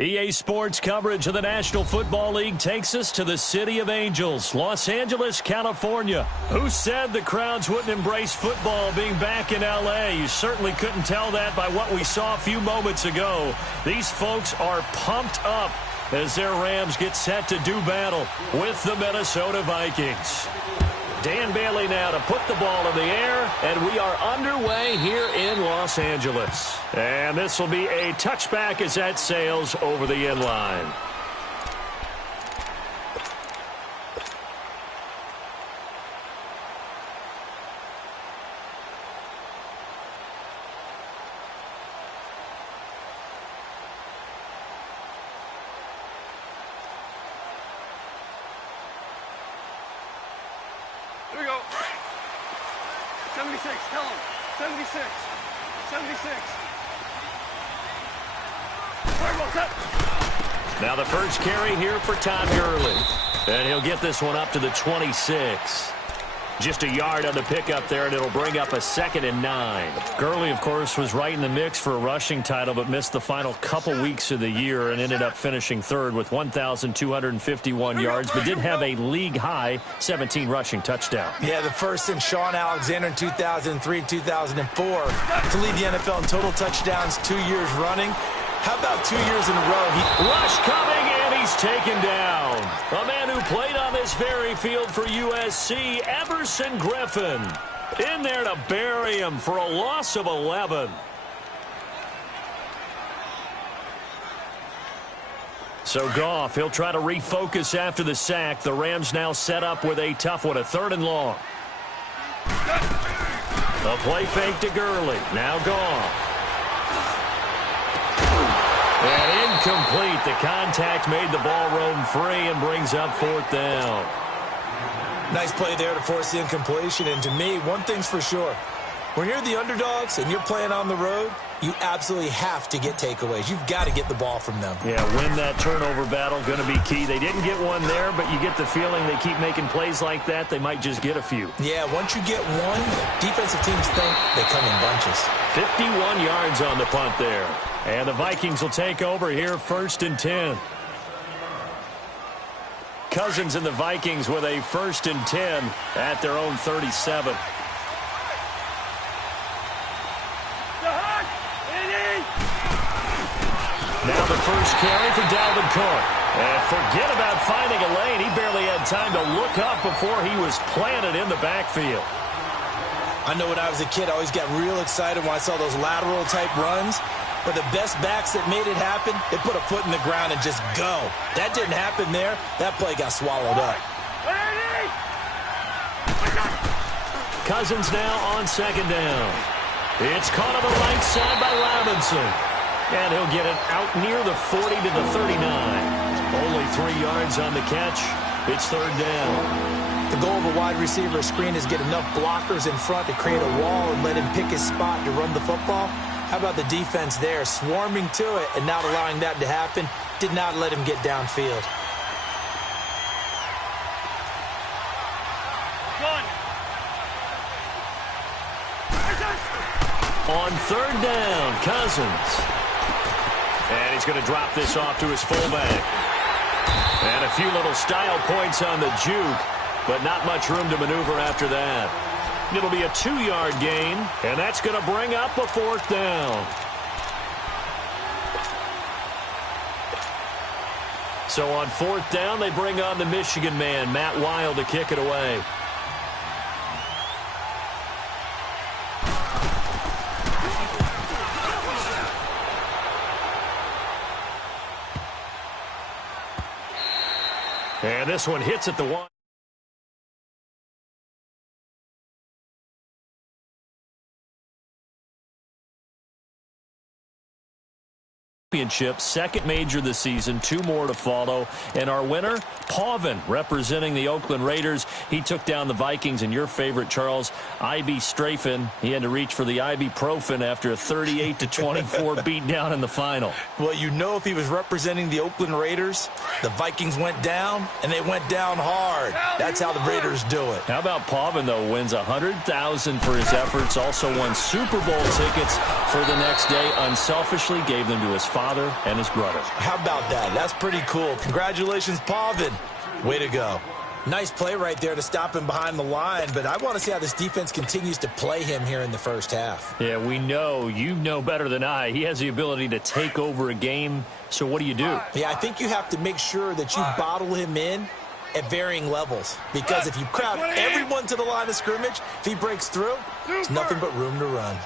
EA Sports coverage of the National Football League takes us to the City of Angels, Los Angeles, California. Who said the crowds wouldn't embrace football being back in L.A.? You certainly couldn't tell that by what we saw a few moments ago. These folks are pumped up as their Rams get set to do battle with the Minnesota Vikings. Dan Bailey now to put the ball in the air, and we are underway here in Los Angeles. And this will be a touchback as that sails over the end line. Here we go. 76, tell him. 76. 76. Now the first carry here for Todd Gurley. And he'll get this one up to the 26. Just a yard on the pickup there, and it'll bring up a 2nd and 9. Gurley, of course, was right in the mix for a rushing title, but missed the final couple weeks of the year and ended up finishing third with 1,251 yards, but did have a league-high 17 rushing touchdowns. Yeah, the first since Sean Alexander in 2003, 2004 to lead the NFL in total touchdowns 2 years running. How about 2 years in a row? Rush coming, and he's taken down. A man who played on this very field for USC, Everson Griffin. In there to bury him for a loss of 11. So Goff, he'll try to refocus after the sack. The Rams now set up with a tough one, a 3rd and long. A play fake to Gurley. Now Goff. And incomplete. The contact made the ball roam free and brings up 4th down. Nice play there to force the incompletion. And to me, one thing's for sure. When you're the underdogs and you're playing on the road, you absolutely have to get takeaways. You've got to get the ball from them. Yeah, win that turnover battle, going to be key. They didn't get one there, but you get the feeling they keep making plays like that, they might just get a few. Yeah, once you get one, defensive teams think they come in bunches. 51 yards on the punt there. And the Vikings will take over here 1st and 10. Cousins and the Vikings with a 1st and 10 at their own 37. Now the first carry for Dalvin Cook. And forget about finding a lane. He barely had time to look up before he was planted in the backfield. I know when I was a kid, I always got real excited when I saw those lateral type runs. But the best backs that made it happen, they put a foot in the ground and just go. That didn't happen there. That play got swallowed up. Cousins now on 2nd down. It's caught on the right side by Robinson. And he'll get it out near the 40 to the 39. Only 3 yards on the catch. It's 3rd down. The goal of a wide receiver screen is get enough blockers in front to create a wall and let him pick his spot to run the football. How about the defense there, swarming to it and not allowing that to happen? Did not let him get downfield. On 3rd down, Cousins. And he's going to drop this off to his fullback. And a few little style points on the juke, but not much room to maneuver after that. It'll be a 2-yard gain, and that's going to bring up a 4th down. So on 4th down, they bring on the Michigan man, Matt Wild, to kick it away. And this one hits at the 1. Championship, second major this season, 2 more to follow. And our winner, Pavin, representing the Oakland Raiders. He took down the Vikings, and your favorite, Charles, IB Strafen. He had to reach for the ibuprofen after a 38-24 beatdown in the final. Well, you know, if he was representing the Oakland Raiders, the Vikings went down, and they went down hard. That's how the Raiders do it. How about Pavin, though? Wins $100,000 for his efforts. Also won Super Bowl tickets for the next day. Unselfishly gave them to his father father and his brother. How about that? That's pretty cool. Congratulations, Pavin. Way to go. Nice play right there to stop him behind the line, but I want to see how this defense continues to play him here in the first half. Yeah, we know. You know better than I. He has the ability to take over a game, so what do you do? Yeah, I think you have to make sure that you bottle him in at varying levels, because if you crowd everyone to the line of scrimmage, if he breaks through, there's nothing but room to run.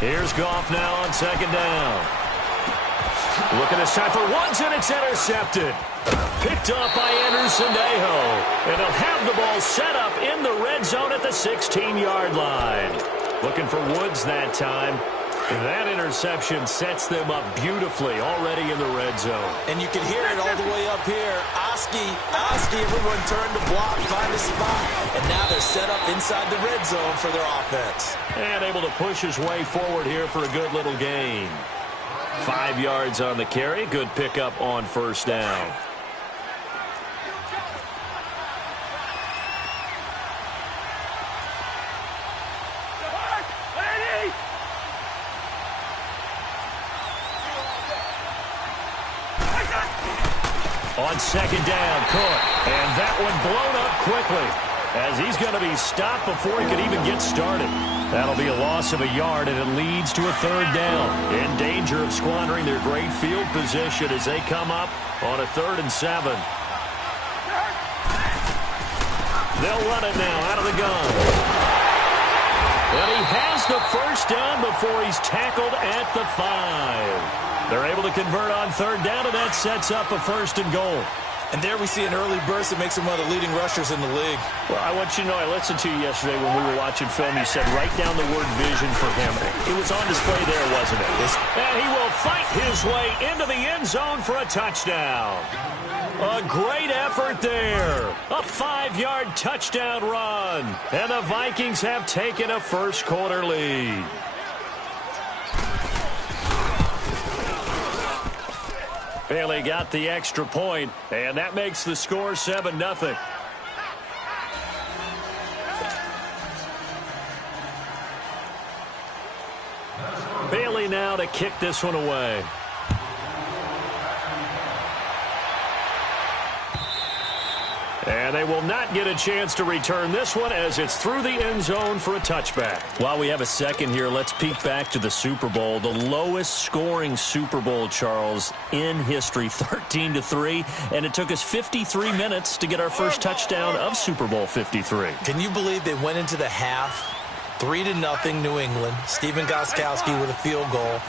Here's Goff now on second down. Looking this time for Woods, and it's intercepted. Picked up by Anderson and they'll have the ball set up in the red zone at the 16-yard line. Looking for Woods that time. That interception sets them up beautifully already in the red zone. And you can hear it all the way up here. Oski, everyone turned to block, find a spot, and now they're set up inside the red zone for their offense. And able to push his way forward here for a good little gain. 5 yards on the carry. Good pickup on first down. On second down, Cook. And that one blown up quickly as he's going to be stopped before he could even get started. That'll be a loss of a yard, and it leads to a third down. In danger of squandering their great field position as they come up on a 3rd and 7. They'll run it now out of the gun. And he has the first down before he's tackled at the 5. They're able to convert on third down, and that sets up a 1st and goal. And there we see an early burst that makes him one of the leading rushers in the league. Well, I want you to know, I listened to you yesterday when we were watching film. You said write down the word vision for him. It was on display there, wasn't it? And he will fight his way into the end zone for a touchdown. A great effort there. A 5-yard touchdown run. And the Vikings have taken a first-quarter lead. Bailey got the extra point, and that makes the score 7-0. Bailey now to kick this one away. And they will not get a chance to return this one as it's through the end zone for a touchback. While we have a second here, let's peek back to the Super Bowl. The lowest scoring Super Bowl, Charles, in history, 13-3. And it took us 53 minutes to get our first touchdown of Super Bowl 53. Can you believe they went into the half 3-0 New England? Stephen Gostkowski with a field goal.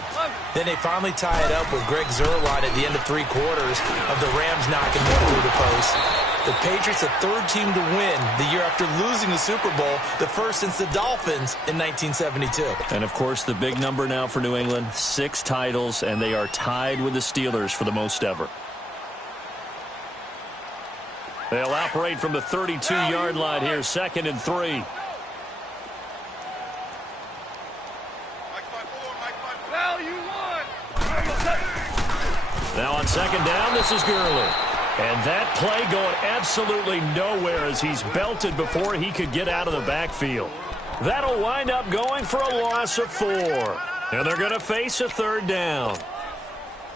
Then they finally tie it up with Greg Zuerlein at the end of 3 quarters of the Rams knocking one through the post. The Patriots, the 3rd team to win the year after losing the Super Bowl, the first since the Dolphins in 1972. And, of course, the big number now for New England, 6 titles, and they are tied with the Steelers for the most ever. They'll operate from the 32-yard line here, 2nd and 3. Now on second down, this is Gurley. And that play going absolutely nowhere as he's belted before he could get out of the backfield. That'll wind up going for a loss of 4. And they're going to face a 3rd down.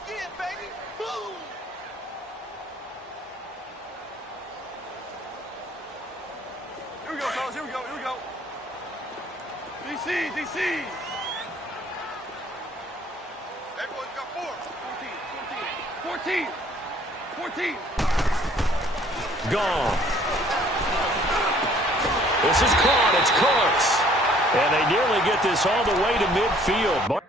Yeah, baby. Boom. Here we go, fellas. Here we go. Here we go. DC, DC. Everyone's got 4. 14. 14. Gone. This is caught. It's Cooks. And they nearly get this all the way to midfield.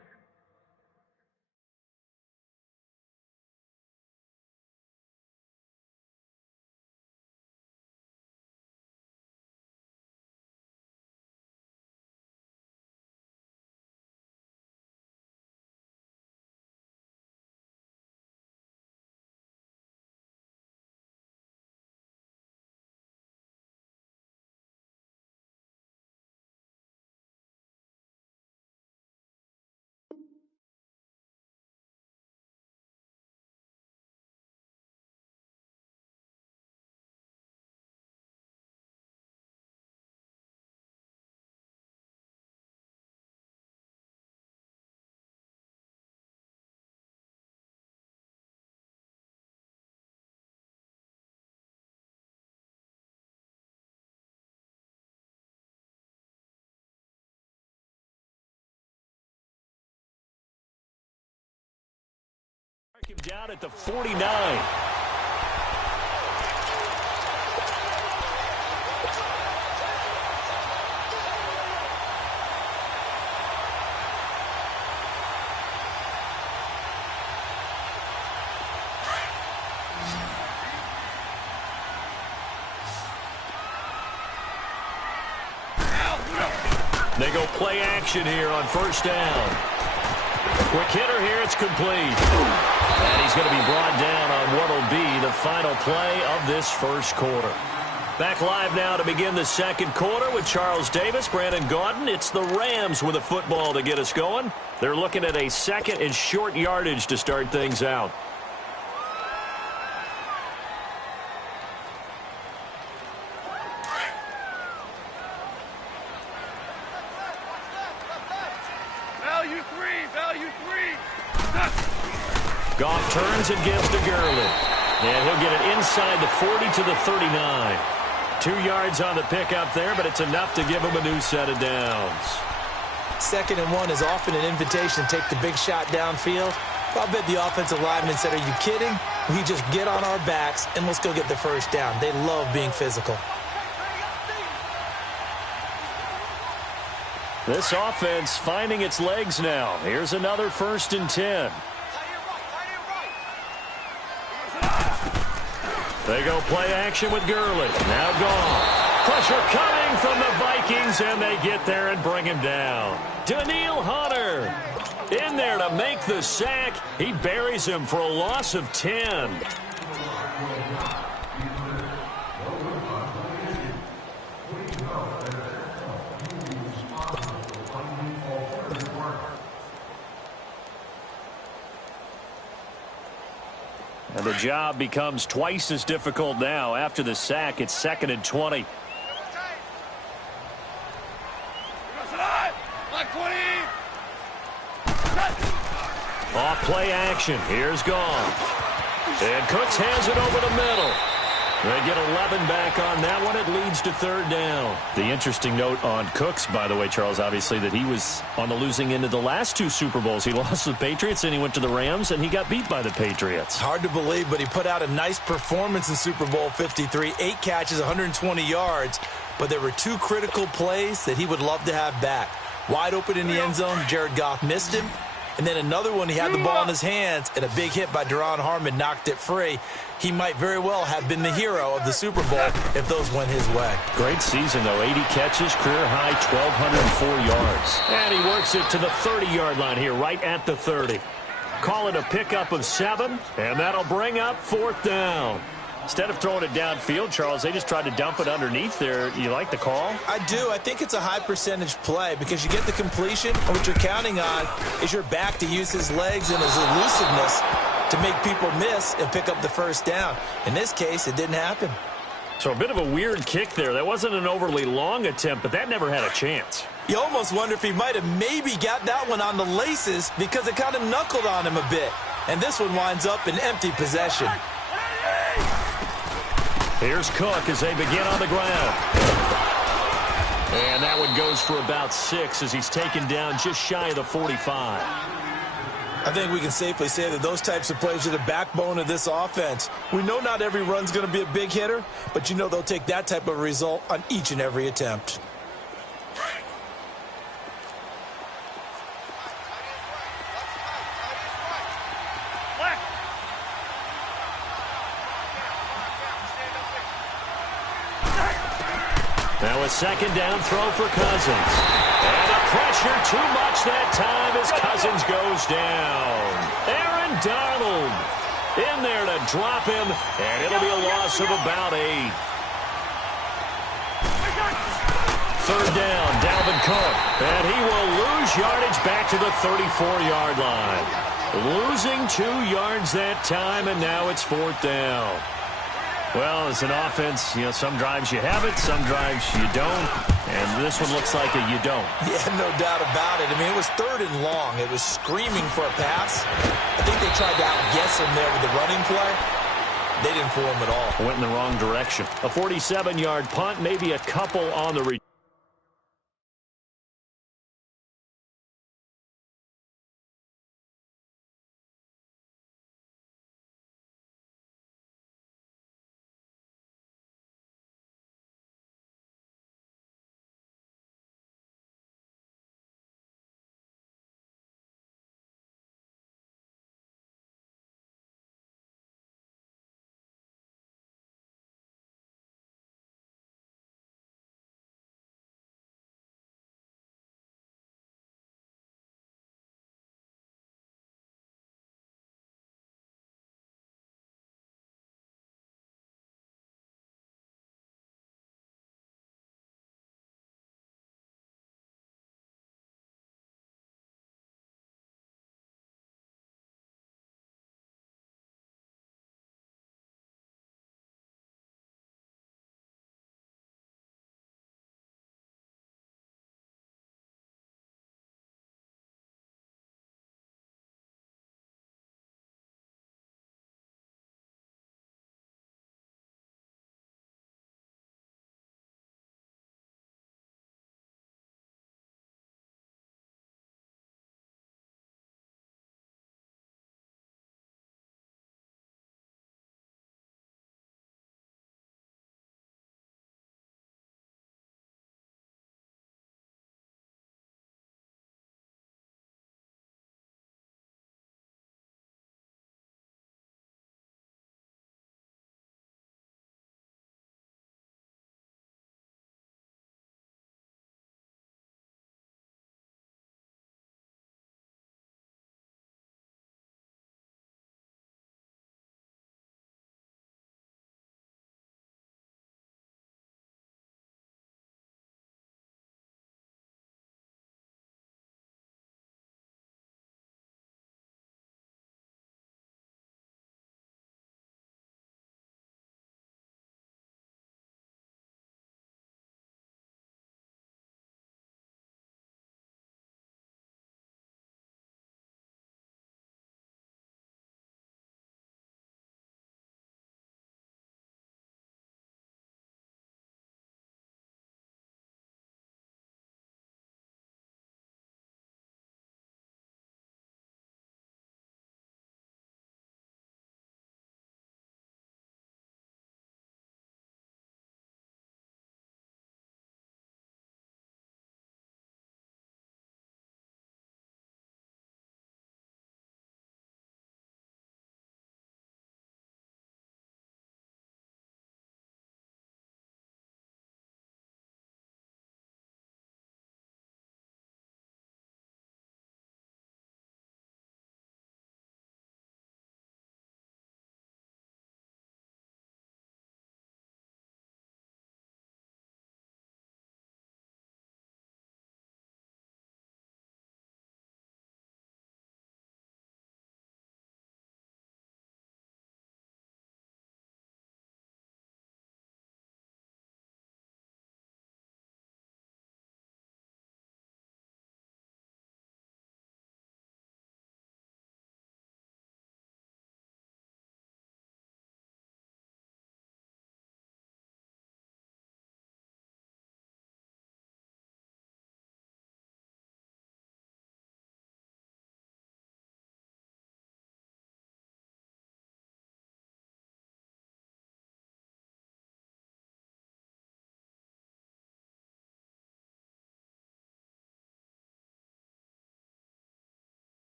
Down at the 49. They go play action here on first down. Quick hitter here, it's complete. And he's going to be brought down on what will be the final play of this first quarter. Back live now to begin the second quarter with Charles Davis, Brandon Gaudin. It's the Rams with a football to get us going. They're looking at a second and short yardage to start things out. Value three. Goff turns and gives to Gurley. And he'll get it inside the 40 to the 39. 2 yards on the pickup there, but it's enough to give him a new set of downs. 2nd and 1 is often an invitation to take the big shot downfield. I'll bet the offensive lineman said, "Are you kidding? We just get on our backs and let's go get the first down." They love being physical. This offense finding its legs now. Here's another 1st and 10. They go play action with Gurley. Now Goff. Pressure coming from the Vikings, and they get there and bring him down. Danielle Hunter in there to make the sack. He buries him for a loss of 10. And the job becomes twice as difficult now. After the sack, it's 2nd and 20. Off play action. Here's Goff. And Cooks hands it over the middle. They get 11 back on that one. It leads to 3rd down. The interesting note on Cooks, by the way, Charles, obviously, that he was on the losing end of the last 2 Super Bowls. He lost to the Patriots, and he went to the Rams, and he got beat by the Patriots. Hard to believe, but he put out a nice performance in Super Bowl 53. 8 catches, 120 yards, but there were 2 critical plays that he would love to have back. Wide open in the end zone, Jared Goff missed him. And then another one, he had the ball in his hands, and a big hit by Duron Harmon knocked it free. He might very well have been the hero of the Super Bowl if those went his way. Great season, though. 80 catches, career high, 1,204 yards. And he works it to the 30-yard line here, right at the 30. Call it a pickup of 7, and that'll bring up 4th down. Instead of throwing it downfield, Charles, they just tried to dump it underneath there. You like the call? I do. I think it's a high percentage play because you get the completion, and what you're counting on is your back to use his legs and his elusiveness to make people miss and pick up the first down. In this case, it didn't happen. So a bit of a weird kick there. That wasn't an overly long attempt, but that never had a chance. You almost wonder if he might have maybe got that one on the laces because it kind of knuckled on him a bit. And this one winds up in empty possession. Here's Cook as they begin on the ground. And that one goes for about 6 as he's taken down just shy of the 45. I think we can safely say that those types of plays are the backbone of this offense. We know not every run's going to be a big hitter, but you know they'll take that type of result on each and every attempt. Now a 2nd down throw for Cousins. And the pressure too much that time as Cousins goes down. Aaron Donald in there to drop him, and it'll be a loss of about 8. 3rd down, Dalvin Cook. And he will lose yardage back to the 34-yard line. Losing 2 yards that time, and now it's 4th down. Well, as an offense, some drives you have it, some drives you don't. And this one looks like a you don't. Yeah, no doubt about it. I mean, it was 3rd and long. It was screaming for a pass. I think they tried to outguess him there with the running play. They didn't fool him at all. Went in the wrong direction. A 47-yard punt, maybe a couple on the return.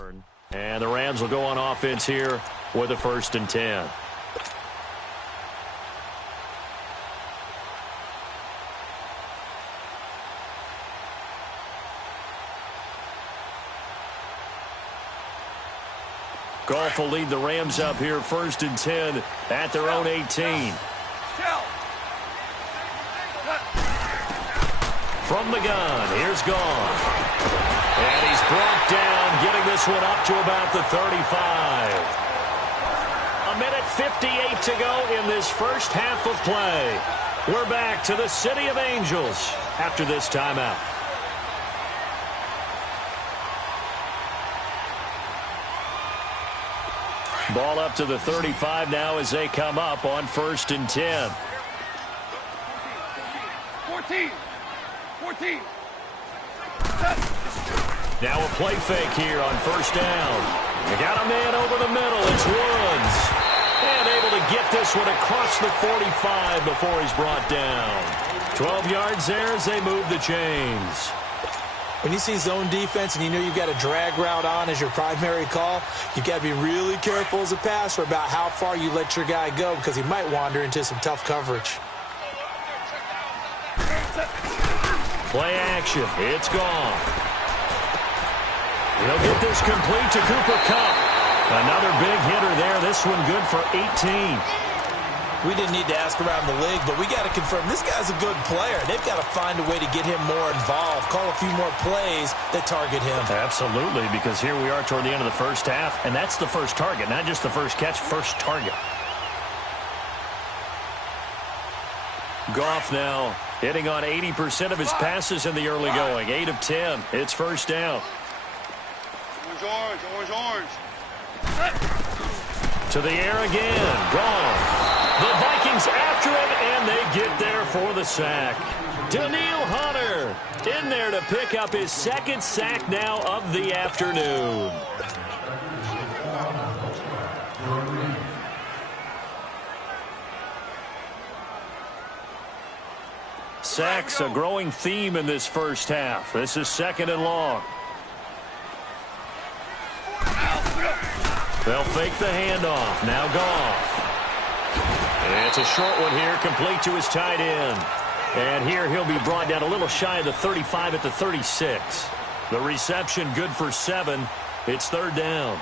return. And the Rams will go on offense here with a 1st and 10. Goff will lead the Rams up here 1st and 10 at their own 18. From the gun, here's Goff. And he's brought down, getting this one up to about the 35. A minute 58 to go in this first half of play. We're back to the City of Angels after this timeout. Ball up to the 35 now as they come up on 1st and 10. 14. Now a play fake here on 1st down. They got a man over the middle. It's Woods. And able to get this one across the 45 before he's brought down. 12 yards there as they move the chains. When you see zone defense and you know you've got a drag route on as your primary call, you've got to be really careful as a passer about how far you let your guy go because he might wander into some tough coverage. Play action. It's gone. He'll get this complete to Cooper Kupp. Another big hitter there. This one good for 18. We didn't need to ask around the league, but we got to confirm this guy's a good player. They've got to find a way to get him more involved, call a few more plays that target him. Absolutely, because here we are toward the end of the first half, and that's the first target, not just the first catch, first target. Goff now hitting on 80% of his passes in the early going. 8 of 10. It's 1st down. Orange. To the air again. Gone. The Vikings after him, and they get there for the sack. Danielle Hunter in there to pick up his 2nd sack now of the afternoon. Sacks a growing theme in this first half. This is 2nd and long. They'll fake the handoff. Now Goff. It's a short one here, complete to his tight end. And here he'll be brought down a little shy of the 35 at the 36. The reception good for 7. It's 3rd down.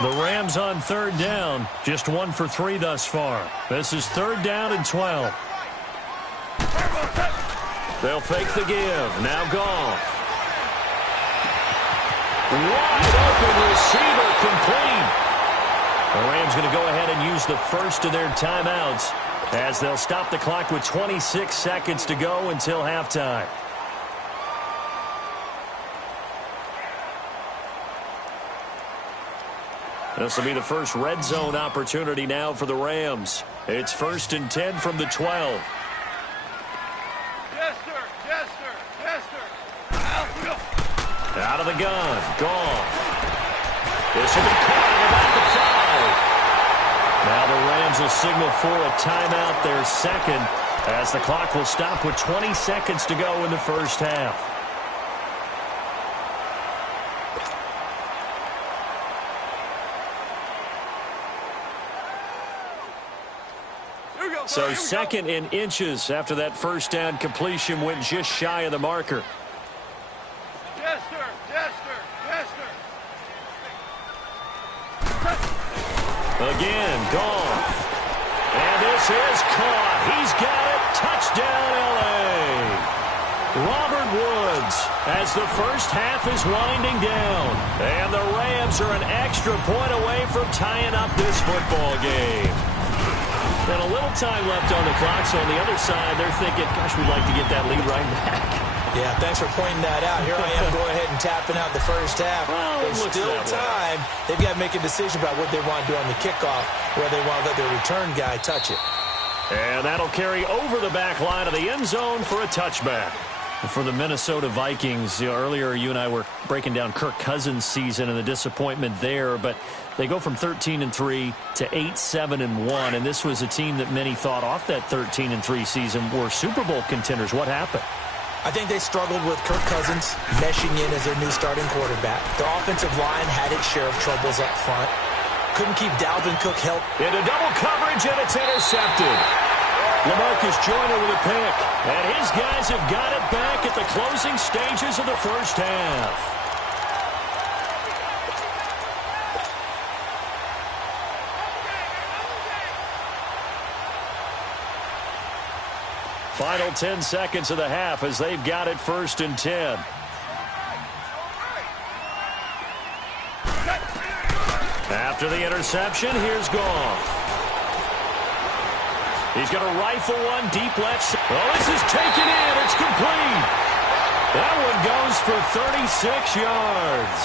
The Rams on 3rd down, just 1 for 3 thus far. This is 3rd down and 12. They'll fake the give. Now Goff. Wide open receiver complete. The Rams going to go ahead and use the first of their timeouts as they'll stop the clock with 26 seconds to go until halftime. This will be the first red zone opportunity now for the Rams. It's 1st and 10 from the 12. Yes, sir. Out of the gun. Gone. This will be caught at about the 5. Now the Rams will signal for a timeout, their 2nd, as the clock will stop with 20 seconds to go in the first half. So 2nd in inches after that 1st down completion went just shy of the marker. Yes, sir. Again, Goff. And this is caught. He's got it. Touchdown, L.A. Robert Woods as the first half is winding down. And the Rams are an extra point away from tying up this football game. And a little time left on the clock, so on the other side, they're thinking, gosh, we'd like to get that lead right back. Yeah, thanks for pointing that out. Here I am going ahead and tapping out the first half. Well, there's still time. They've got to make a decision about what they want to do on the kickoff, where they want to let their return guy touch it. And that'll carry over the back line of the end zone for a touchback. For the Minnesota Vikings, earlier you and I were breaking down Kirk Cousins' season and the disappointment there, but they go from 13-3 to 8-7-1, and this was a team that many thought off that 13-3 season were Super Bowl contenders. What happened? I think they struggled with Kirk Cousins meshing in as their new starting quarterback. Their offensive line had its share of troubles up front. Couldn't keep Dalvin Cook help. Into double coverage, and it's intercepted. LaMarcus Joyner with a pick. And his guys have got it back at the closing stages of the first half. Final 10 seconds of the half as they've got it 1st and 10. After the interception, here's Goff. He's going to rifle one deep left. Oh, this is taken in. It's complete. That one goes for 36 yards.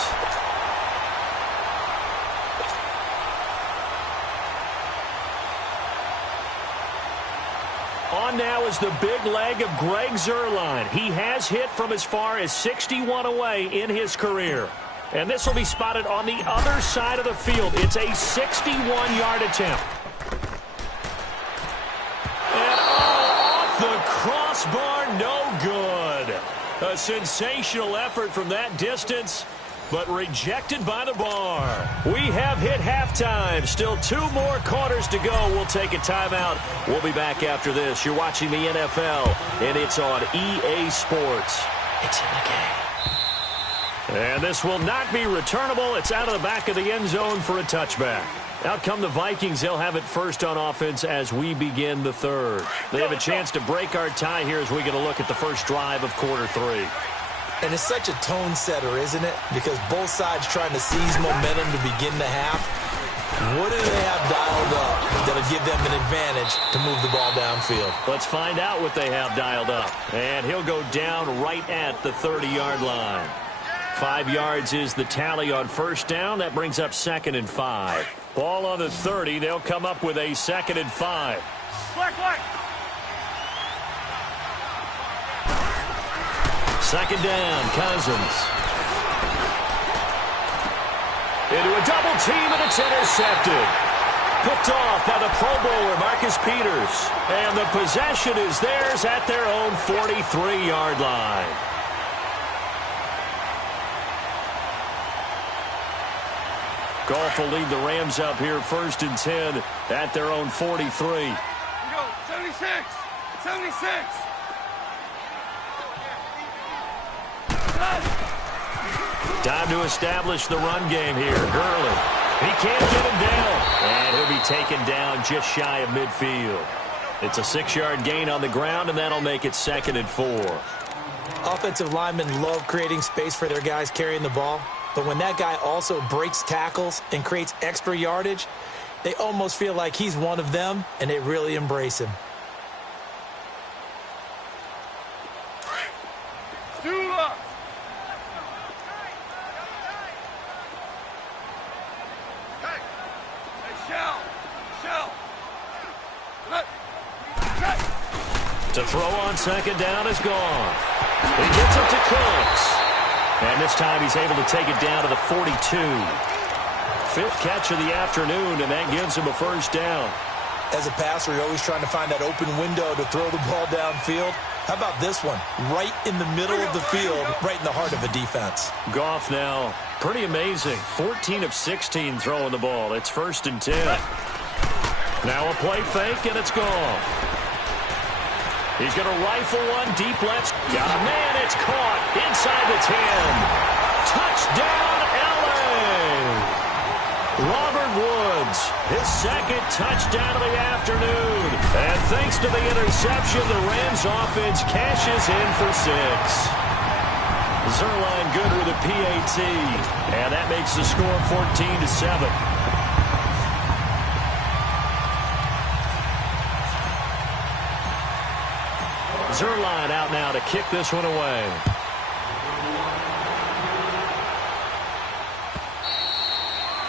On now is the big leg of Greg Zuerlein. He has hit from as far as 61 away in his career. And this will be spotted on the other side of the field. It's a 61-yard attempt. And off the crossbar, no good. A sensational effort from that distance, but rejected by the bar. We have hit halftime. Still 2 more quarters to go. We'll take a timeout. We'll be back after this. You're watching the NFL, and it's on EA Sports. It's in the game. And this will not be returnable. It's out of the back of the end zone for a touchback. Out come the Vikings. They'll have it first on offense as we begin the third. They have a chance to break our tie here as we get a look at the first drive of quarter 3. And it's such a tone setter, isn't it? Because both sides trying to seize momentum to begin the half. What do they have dialed up that'll give them an advantage to move the ball downfield? Let's find out what they have dialed up. And he'll go down right at the 30-yard line. 5 yards is the tally on first down. That brings up 2nd and 5. Ball on the 30. They'll come up with a 2nd and 5. Black. 2nd down, Cousins. Into a double team, and it's intercepted. Picked off by the Pro Bowler, Marcus Peters. And the possession is theirs at their own 43-yard line. Goff will lead the Rams up here 1st and 10 at their own 43. Here we go. 76. 76. Time to establish the run game here. Gurley. He can't get him down. And he'll be taken down just shy of midfield. It's a 6-yard gain on the ground, and that'll make it 2nd and 4. Offensive linemen love creating space for their guys carrying the ball. But when that guy also breaks tackles and creates extra yardage, they almost feel like he's one of them, and they really embrace him. To throw on 2nd down is gone. He gets it to Cooks. And this time he's able to take it down to the 42. 5th catch of the afternoon, and that gives him a first down. As a passer, you're always trying to find that open window to throw the ball downfield. How about this one? Right in the middle of the field, right in the heart of a defense. Goff now, pretty amazing. 14 of 16 throwing the ball. It's 1st and 10. Now a play fake, and it's Goff. He's going to rifle one deep left. Got a man. It's caught inside the 10. Touchdown, L.A. Robert Woods, his 2nd touchdown of the afternoon. And thanks to the interception, the Rams offense cashes in for 6. Zuerlein good with a PAT. And that makes the score 14-7. Zuerlein out now to kick this one away.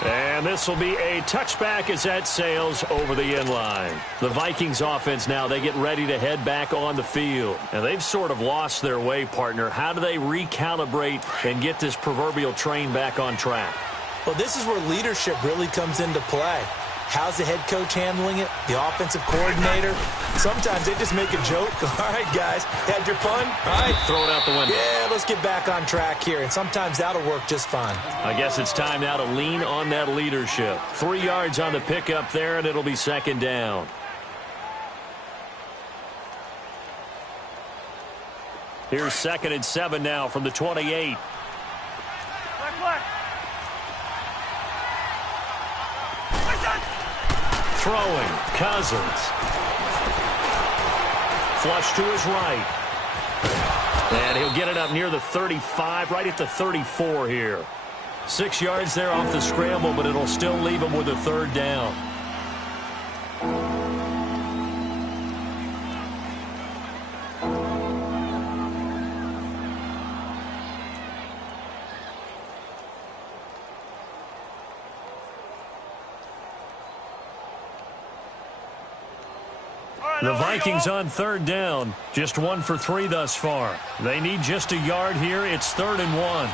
And this will be a touchback as that sails over the end line. The Vikings offense now, they get ready to head back on the field. And they've sort of lost their way, partner. How do they recalibrate and get this proverbial train back on track? Well, this is where leadership really comes into play. How's the head coach handling it? The offensive coordinator? Sometimes they just make a joke. All right, guys, had your fun? All right. Throw it out the window. Yeah, let's get back on track here, and sometimes that'll work just fine. I guess it's time now to lean on that leadership. 3 yards on the pickup there, and it'll be second down. Here's 2nd and 7 now from the 28. Throwing, Cousins. Flush to his right. And he'll get it up near the 35, right at the 34 here. 6 yards there off the scramble, but it'll still leave him with a 3rd down. The Vikings on 3rd down. Just 1 for 3 thus far. They need just a yard here. It's 3rd and 1.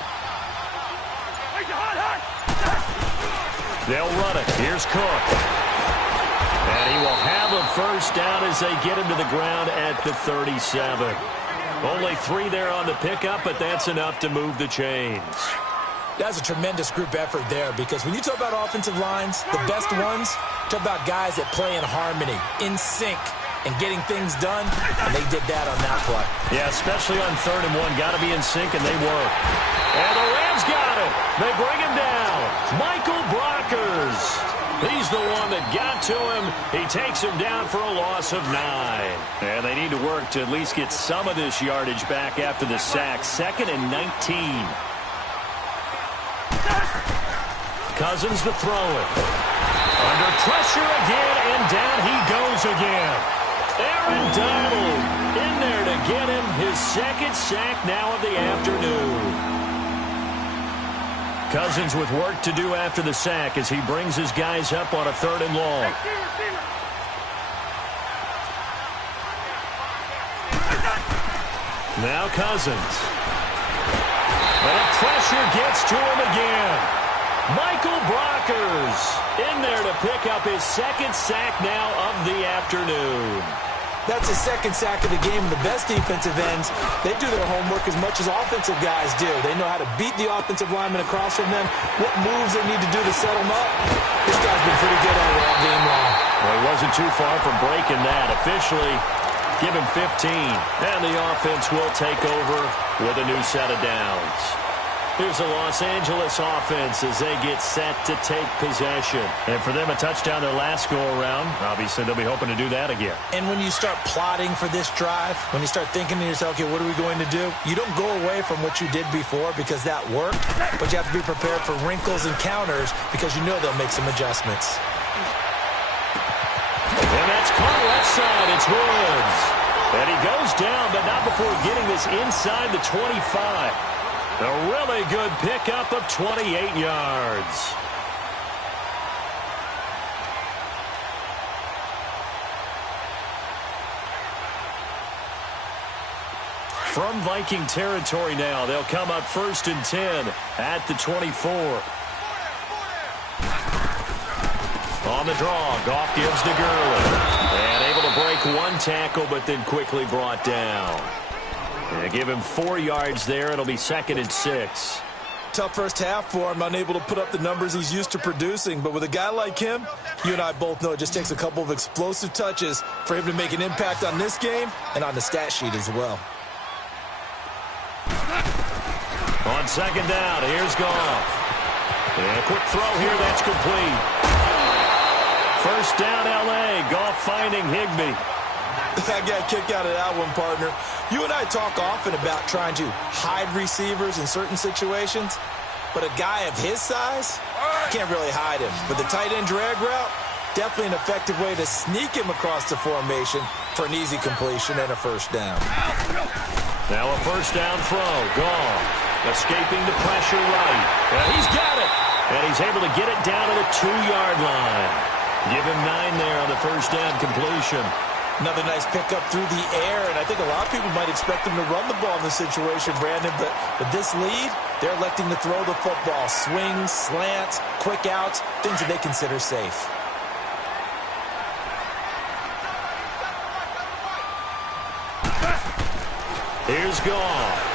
They'll run it. Here's Cook. And he will have a 1st down as they get him to the ground at the 37. Only 3 there on the pickup, but that's enough to move the chains. That's a tremendous group effort there, because when you talk about offensive lines, the best ones, talk about guys that play in harmony, in sync, and getting things done, and they did that on that play. Yeah, especially on 3rd and 1. Got to be in sync, and they were. And the Rams got him. They bring him down. Michael Brockers. He's the one that got to him. He takes him down for a loss of 9. And they need to work to at least get some of this yardage back after the sack. 2nd and 19. Cousins to throw it. Under pressure again, and down he goes again. Aaron Donald in there to get him his 2nd sack now of the afternoon. Cousins with work to do after the sack as he brings his guys up on a 3rd and long. Now Cousins. But the pressure gets to him again. Michael Brockers in there to pick up his 2nd sack now of the afternoon. That's his 2nd sack of the game, and the best defensive ends, they do their homework as much as offensive guys do. They know how to beat the offensive lineman across from them, what moves they need to do to set them up. This guy's been pretty good at it all game long. Well, he wasn't too far from breaking that. Officially, give him 15, and the offense will take over with a new set of downs. Here's the Los Angeles offense as they get set to take possession. And for them, a touchdown their last go-around. Obviously, they'll be hoping to do that again. And when you start plotting for this drive, when you start thinking to yourself, okay, what are we going to do? You don't go away from what you did before because that worked, but you have to be prepared for wrinkles and counters because you know they'll make some adjustments. And that's caught left side. It's Woods. And he goes down, but not before getting this inside the 25. A really good pickup of 28 yards. From Viking territory now, they'll come up 1st and 10 at the 24. On the draw, Goff gives to Gurley. And able to break 1 tackle, but then quickly brought down. They give him 4 yards there. It'll be 2nd and 6. Tough first half for him, unable to put up the numbers he's used to producing. But with a guy like him, you and I both know it just takes a couple of explosive touches for him to make an impact on this game and on the stat sheet as well. On 2nd down, here's Goff. And a quick throw here, that's complete. 1st down, L.A. Goff finding Higbee. I got a kick out of that one, partner. You and I talk often about trying to hide receivers in certain situations, but a guy of his size, can't really hide him. But the tight end drag route, definitely an effective way to sneak him across the formation for an easy completion and a 1st down. Now a 1st down throw. Goff escaping the pressure right. And he's got it. And he's able to get it down to the 2-yard line. Give him 9 there on the 1st down completion. Another nice pickup through the air, and I think a lot of people might expect them to run the ball in this situation, Brandon, but with this lead, they're electing to throw the football. Swings, slants, quick outs, things that they consider safe. Here's Goff.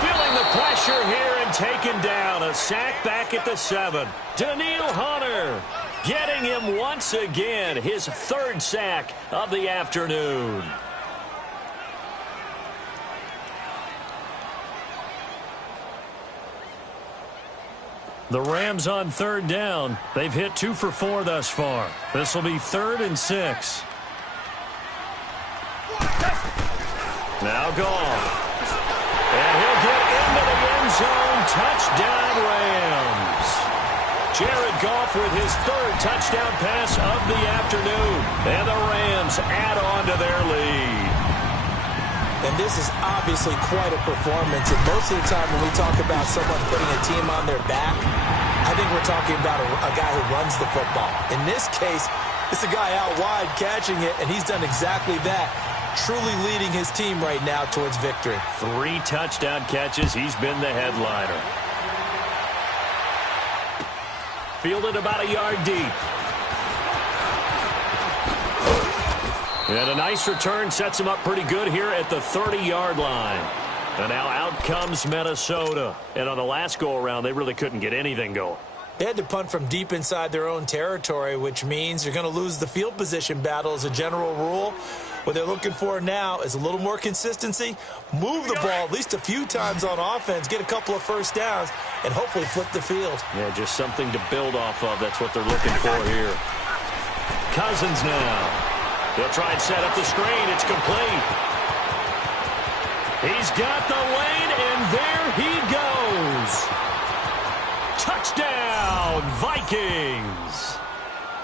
Feeling the pressure here and taken down. A sack back at the 7. Danielle Hunter getting him once again. His 3rd sack of the afternoon. The Rams on 3rd down. They've hit 2 for 4 thus far. This will be 3rd and 6. Now Goff. And he'll get into the end zone. Touchdown, Rams. Jared Goff with his 3rd touchdown pass of the afternoon. And the Rams add on to their lead. And this is obviously quite a performance. And most of the time when we talk about someone putting a team on their back, I think we're talking about a guy who runs the football. In this case, it's a guy out wide catching it, and he's done exactly that. Truly leading his team right now towards victory. 3 touchdown catches. He's been the headliner. Fielded about a yard deep. And a nice return sets him up pretty good here at the 30-yard line. And now out comes Minnesota. And on the last go-around, they really couldn't get anything going. They had to punt from deep inside their own territory, which means you're going to lose the field position battle as a general rule. What they're looking for now is a little more consistency, move the ball at least a few times on offense, get a couple of first downs, and hopefully flip the field. Yeah, just something to build off of. That's what they're looking for here. Cousins now. They'll try and set up the screen. It's complete. He's got the lane, and there he goes. Touchdown, Vikings.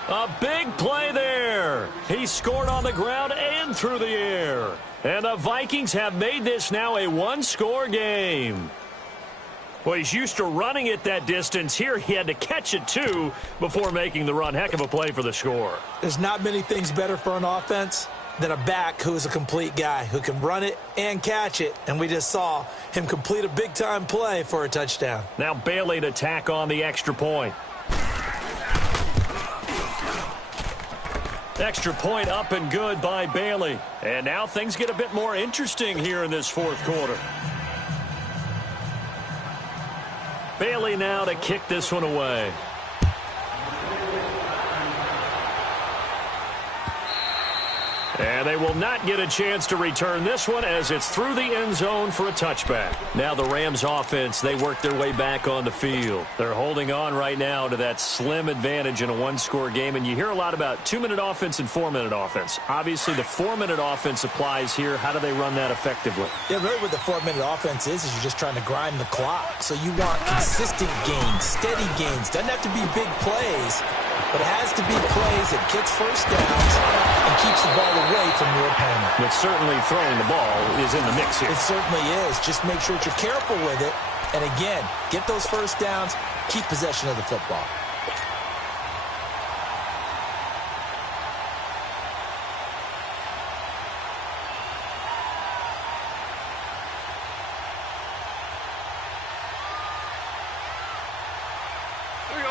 A big play there. He scored on the ground and through the air. And the Vikings have made this now a 1-score game. Well, he's used to running it that distance. Here he had to catch it, too, before making the run. Heck of a play for the score. There's not many things better for an offense than a back who's a complete guy who can run it and catch it. And we just saw him complete a big-time play for a touchdown. Now Bailey to tack on the extra point. Extra point up and good by Bailey. And now things get a bit more interesting here in this 4th quarter. Bailey now to kick this one away. And they will not get a chance to return this one as it's through the end zone for a touchback. Now the Rams offense, they work their way back on the field. They're holding on right now to that slim advantage in a 1-score game. And you hear a lot about 2-minute offense and 4-minute offense. Obviously the 4-minute offense applies here. How do they run that effectively? Yeah, really what the 4-minute offense is you're just trying to grind the clock. So you want consistent gains, steady gains. Doesn't have to be big plays, but it has to be plays that gets first downs and keeps the ball away from your opponent. But certainly throwing the ball is in the mix here. It certainly is. Just make sure that you're careful with it. And again, get those first downs, keep possession of the football.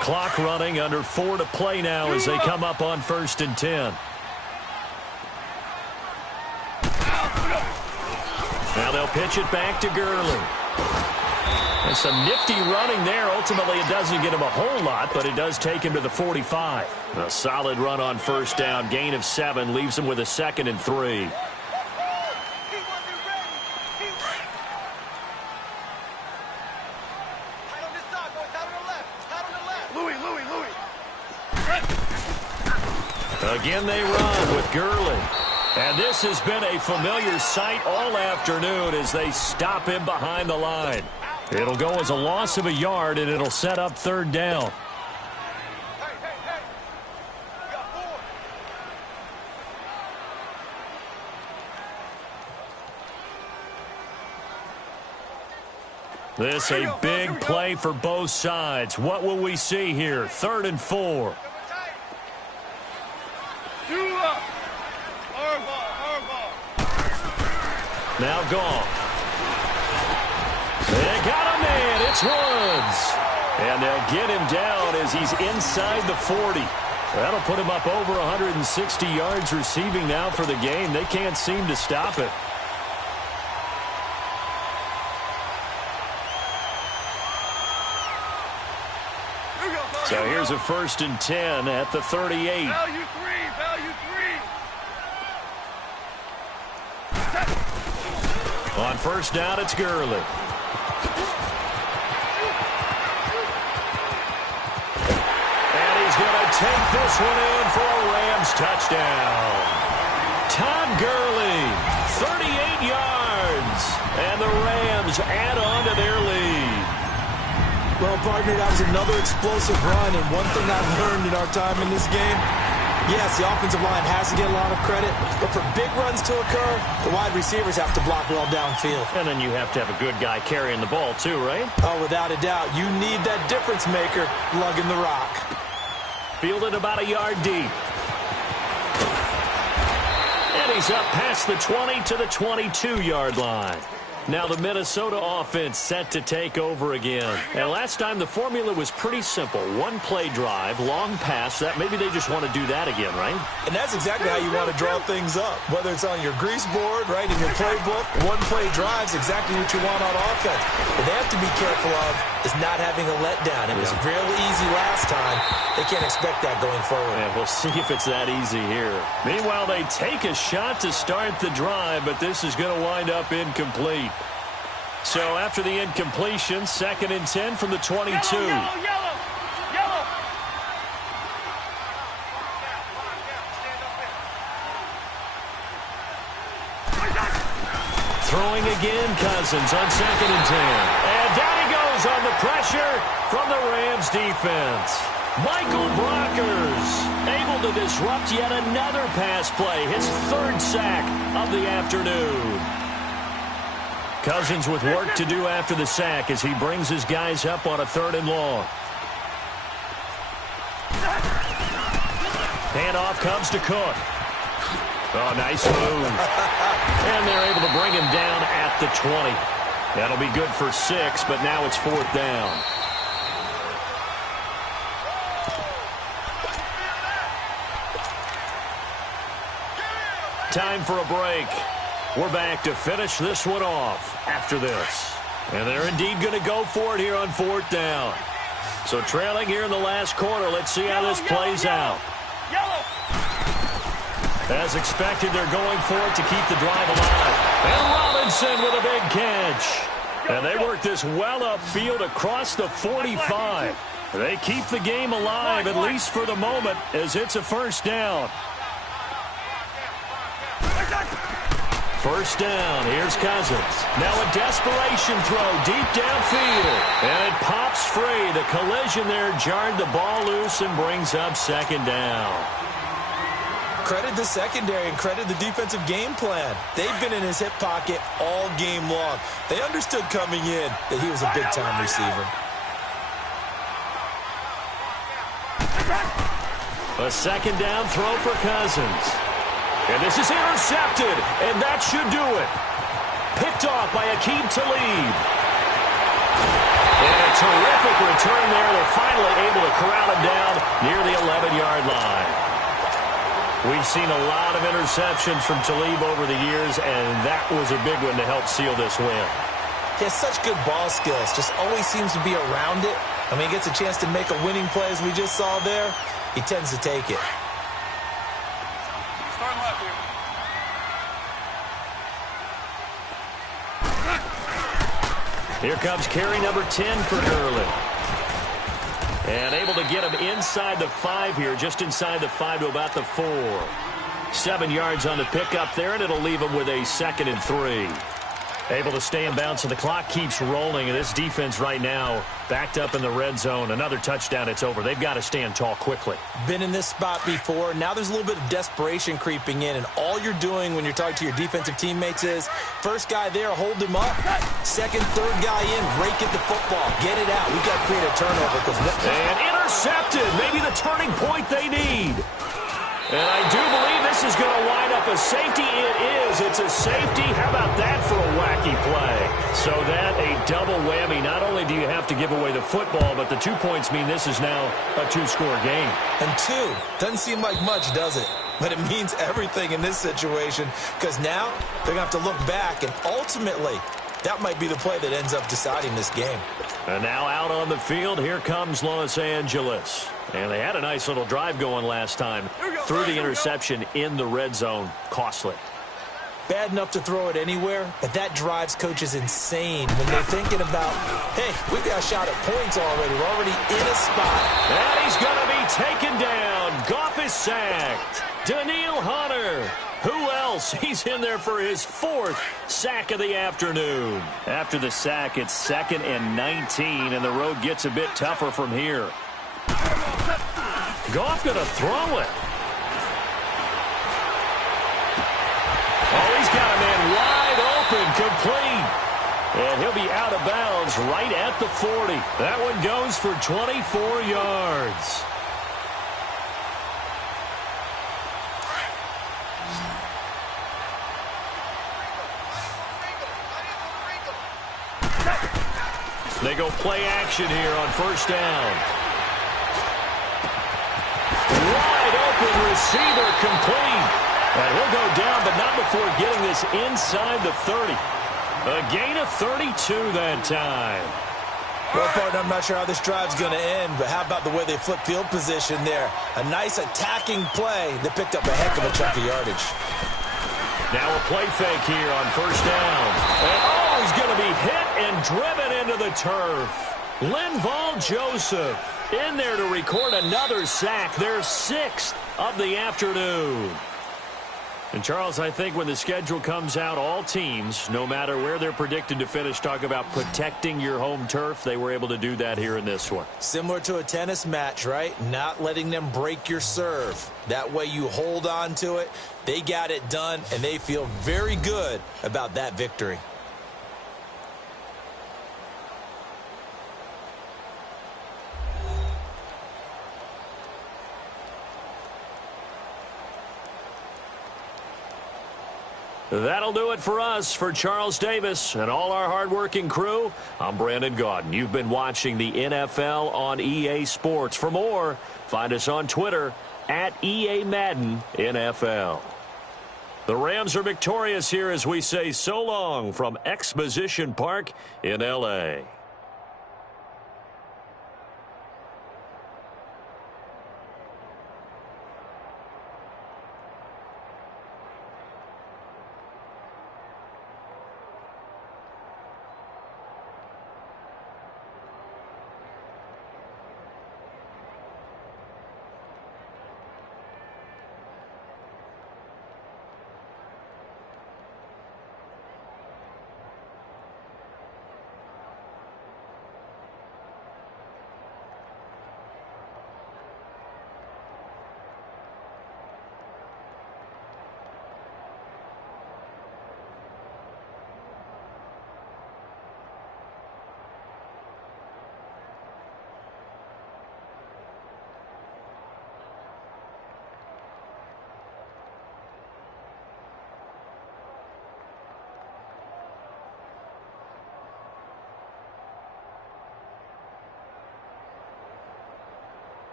Clock running, under 4 to play now as they come up on 1st and 10. Now they'll pitch it back to Gurley. And some nifty running there. Ultimately, it doesn't get him a whole lot, but it does take him to the 45. A solid run on 1st down. Gain of 7 leaves him with a 2nd and 3. Again, they run with Gurley. And this has been a familiar sight all afternoon as they stop him behind the line. It'll go as a loss of a yard, and it'll set up 3rd down. This a big play for both sides. What will we see here? 3rd and 4. Now Goff. They got a man. It's Woods. And they'll get him down as he's inside the 40. That'll put him up over 160 yards receiving now for the game. They can't seem to stop it. here's a 1st and 10 at the 38. Value three. On 1st down, it's Gurley. And he's going to take this one in for a Rams touchdown. Todd Gurley, 38 yards. And the Rams add on to their lead. Well, partner, that was another explosive run, and one thing I've learned in our time in this game, yes, the offensive line has to get a lot of credit, but for big runs to occur, the wide receivers have to block well downfield. And then you have to have a good guy carrying the ball too, right? Oh, without a doubt. You need that difference maker lugging the rock. Fielded about a yard deep. And he's up past the 20 to the 22-yard line. Now the Minnesota offense set to take over again. And last time the formula was pretty simple. One play drive, long pass. That maybe they just want to do that again, right? And that's exactly how you want to draw things up. Whether it's on your grease board, right, in your playbook, one play drive's exactly what you want on offense. What they have to be careful of is not having a letdown. It was real easy last time. They can't expect that going forward. Yeah, we'll see if it's that easy here. Meanwhile, they take a shot to start the drive, but this is going to wind up incomplete. So after the incompletion, 2nd and 10 from the 22. Yellow. Throwing again, Cousins on 2nd and 10. And down he goes on the pressure from the Rams defense. Michael Brockers able to disrupt yet another pass play. His 3rd sack of the afternoon. Cousins with work to do after the sack as he brings his guys up on a 3rd and long. Handoff comes to Cook. Oh, nice move. And they're able to bring him down at the 20. That'll be good for 6, but now it's 4th down. Time for a break. We're back to finish this one off after this. And they're indeed going to go for it here on 4th down. So trailing here in the last quarter. Let's see how this plays out. As expected, they're going for it to keep the drive alive. And Robinson with a big catch. And they work this well upfield across the 45. They keep the game alive, at least for the moment, as it's a 1st down. 1st down. Here's Cousins. Now a desperation throw deep downfield. And it pops free. The collision there jarred the ball loose and brings up 2nd down. Credit the secondary and credit the defensive game plan. They've been in his hip pocket all game long. They understood coming in that he was a big-time receiver. A 2nd down throw for Cousins. And this is intercepted, and that should do it. Picked off by Aqib Talib. And a terrific return there. They're finally able to corral him down near the 11-yard line. We've seen a lot of interceptions from Talib over the years, and that was a big one to help seal this win. He has such good ball skills, just always seems to be around it. I mean, he gets a chance to make a winning play, as we just saw there. He tends to take it. Starting left here. Here comes carry number 10 for Gurley. And able to get him inside the 5 here, just inside the 5 to about the 4. 7 yards on the pickup there, and it'll leave him with a 2nd and 3. Able to stay in bounds, so the clock keeps rolling. And this defense right now backed up in the red zone. Another touchdown, it's over. They've got to stand tall quickly. Been in this spot before. Now there's a little bit of desperation creeping in. And all you're doing when you're talking to your defensive teammates is, first guy there, hold him up. Second, third guy in, rake at the football. Get it out. We've got to create a turnover. And intercepted. Maybe the turning point they need. And I do believe this is going to wind up a safety. It is. It's a safety. How about that for a wacky play? So that a double whammy. Not only do you have to give away the football, but the 2 points mean this is now a 2-score game. And 2 doesn't seem like much, does it? But it means everything in this situation, because now they're going to have to look back, and ultimately That might be the play that ends up deciding this game. And now out on the field, here comes Los Angeles. And they had a nice little drive going last time. Threw the interception in the red zone. Costly. Bad enough to throw it anywhere, but that drives coaches insane when they're thinking about, hey, we got a shot at points already. We're already in a spot. And he's going to be taken down. Goff is sacked. Daniil Hunter. Who else? He's in there for his 4th sack of the afternoon. After the sack, it's 2nd and 19, and the road gets a bit tougher from here. Goff going to throw it. Oh, he's got a man wide open, complete. And he'll be out of bounds right at the 40. That one goes for 24 yards. They go play action here on first down. Wide open receiver, complete. And he'll go down, but not before getting this inside the 30. A gain of 32 that time. Well, partner, I'm not sure how this drive's going to end, but how about the way they flip field position there? A nice attacking play that picked up a heck of a chunk of yardage. Now a play fake here on first down. And, oh, he's going to be hit and driven into the turf. Linval Joseph in there to record another sack, their 6th of the afternoon. And, Charles, I think when the schedule comes out, all teams, no matter where they're predicted to finish, talk about protecting your home turf. They were able to do that here in this one. Similar to a tennis match, right? Not letting them break your serve. That way you hold on to it. They got it done, and they feel very good about that victory. That'll do it for us. For Charles Davis and all our hardworking crew, I'm Brandon Gaudin. You've been watching the NFL on EA Sports. For more, find us on Twitter at EA Madden NFL. The Rams are victorious here as we say so long from Exposition Park in L.A.